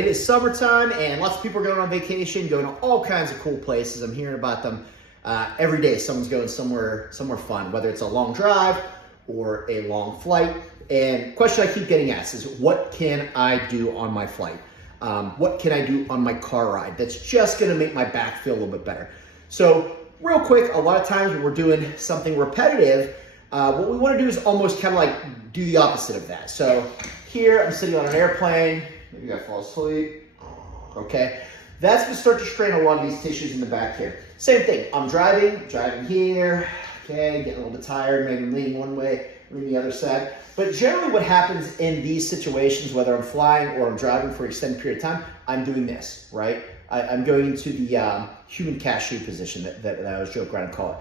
It is summertime and lots of people are going on vacation, going to all kinds of cool places. I'm hearing about them every day. Someone's going somewhere fun, whether it's a long drive or a long flight. And question I keep getting asked is, what can I do on my flight? What can I do on my car ride that's just gonna make my back feel a little bit better? So real quick, a lot of times when we're doing something repetitive, what we wanna do is almost kind of like do the opposite of that. So here I'm sitting on an airplane, maybe I fall asleep, okay? That's gonna start to strain a lot of these tissues in the back here. Same thing, I'm driving here, okay, getting a little bit tired, maybe I'm leaning one way, leaning the other side. But generally what happens in these situations, whether I'm flying or I'm driving for an extended period of time, I'm doing this, right? I'm going into the human cashew position that I always joke around and call it.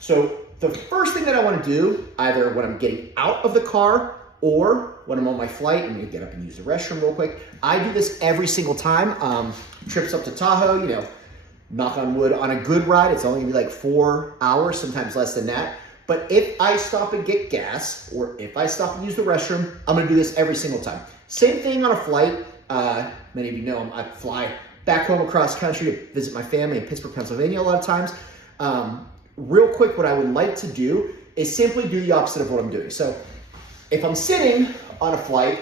So the first thing that I wanna do, either when I'm getting out of the car or when I'm on my flight, I'm gonna get up and use the restroom real quick. I do this every single time. Trips up to Tahoe, you know, knock on wood, on a good ride, it's only gonna be like 4 hours, sometimes less than that. But if I stop and get gas, or if I stop and use the restroom, I'm gonna do this every single time. Same thing on a flight. Many of you know I fly back home across country to visit my family in Pittsburgh, Pennsylvania a lot of times. Real quick, what I would like to do is simply do the opposite of what I'm doing. So if I'm sitting on a flight,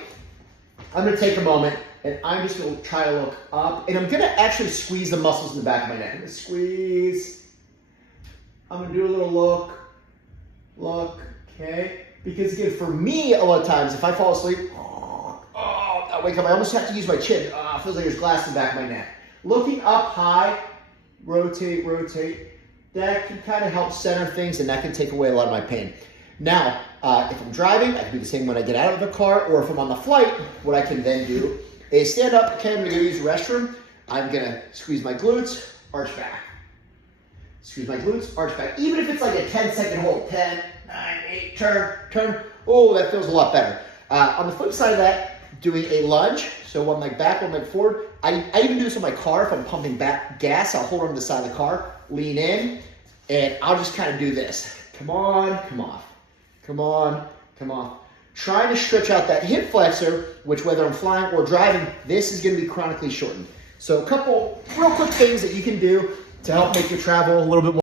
I'm gonna take a moment and I'm just gonna try to look up, and I'm gonna actually squeeze the muscles in the back of my neck. I'm gonna squeeze. I'm gonna do a little look, okay? Because again, for me, a lot of times, if I fall asleep, I wake up, I almost have to use my chin. It feels like there's glass in the back of my neck. Looking up high, rotate. That can kind of help center things, and that can take away a lot of my pain. Now, if I'm driving, I can do the same when I get out of the car, or if I'm on the flight, what I can then do is stand up, okay, I'm gonna go use the restroom. I'm gonna squeeze my glutes, arch back. Squeeze my glutes, arch back. Even if it's like a 10-second hold, 10, 9, 8, turn. Oh, that feels a lot better. On the flip side of that, doing a lunge, so one leg back, one leg forward. I even do this in my car. If I'm pumping back gas, I'll hold on to the side of the car, lean in, and I'll just kind of do this. Come on, come off. Come on, come off. Trying to stretch out that hip flexor, which whether I'm flying or driving, this is gonna be chronically shortened. So a couple real quick things that you can do to help make your travel a little bit more